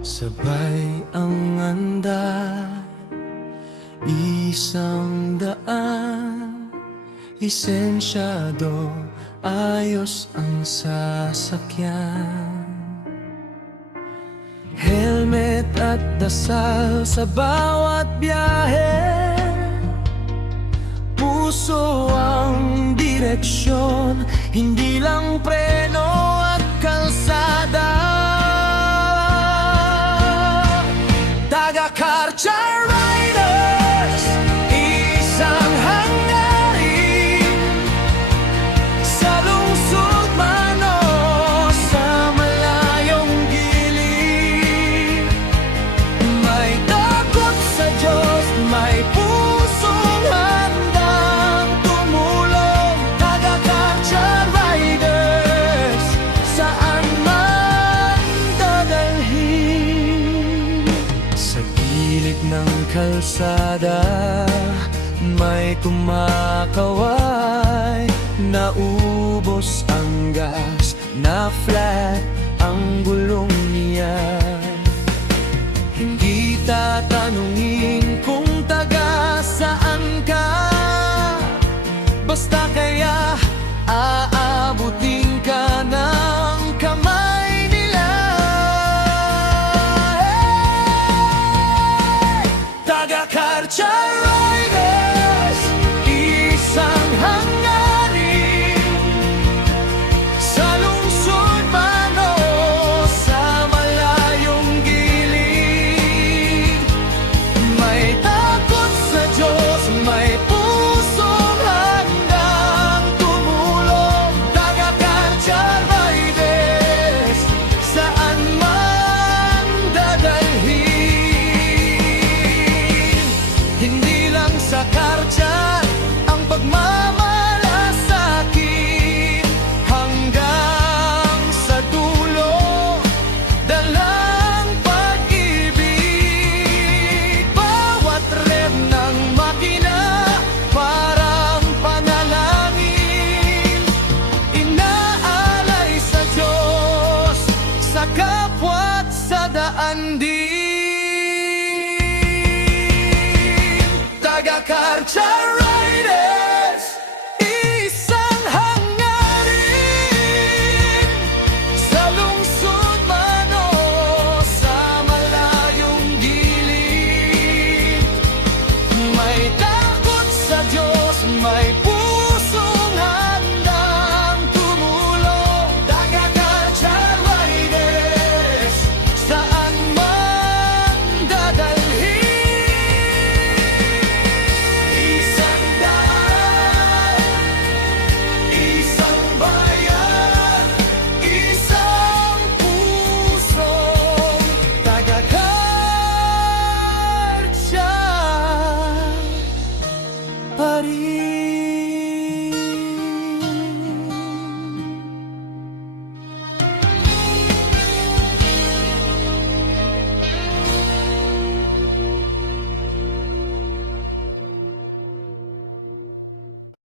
Sabay ang anda, isang daan, lisensyado, ayos ang sasakyan. Helmet at dasal sa bawat biyahe, puso ang direksyon, hindi lang preno at kalsada. Taga-Kartya Riders, isang hangarin, sa lungsod man o sa malayong gilid. May takot sa Diyos, may pusong handang tumulong. Taga-Kartya Riders, saan man dadalhin. Sa gilid ng kalsada, may kumakaway, naubos ang gas, na-flat ang gulong niya. Hindi tatanungin kung taga saan ka, basta kaya aabutin ka ng kamay nila. Hey! Taga-Kartya Riders, isang hangarin, sa lungsod man o sa malayong gilid. May takot sa Diyos, may pusong handang tumulong. Taga-Kartya Riders, saan man dadalhin. Hindi lang sa Kartya ang pagmamalasakit, hanggang sa dulo dalang pag-ibig. Bawat rev ng makina parang panalangin, inaalay sa Diyos, sa kapwa't sa daan din. Taga-Kartya Riders,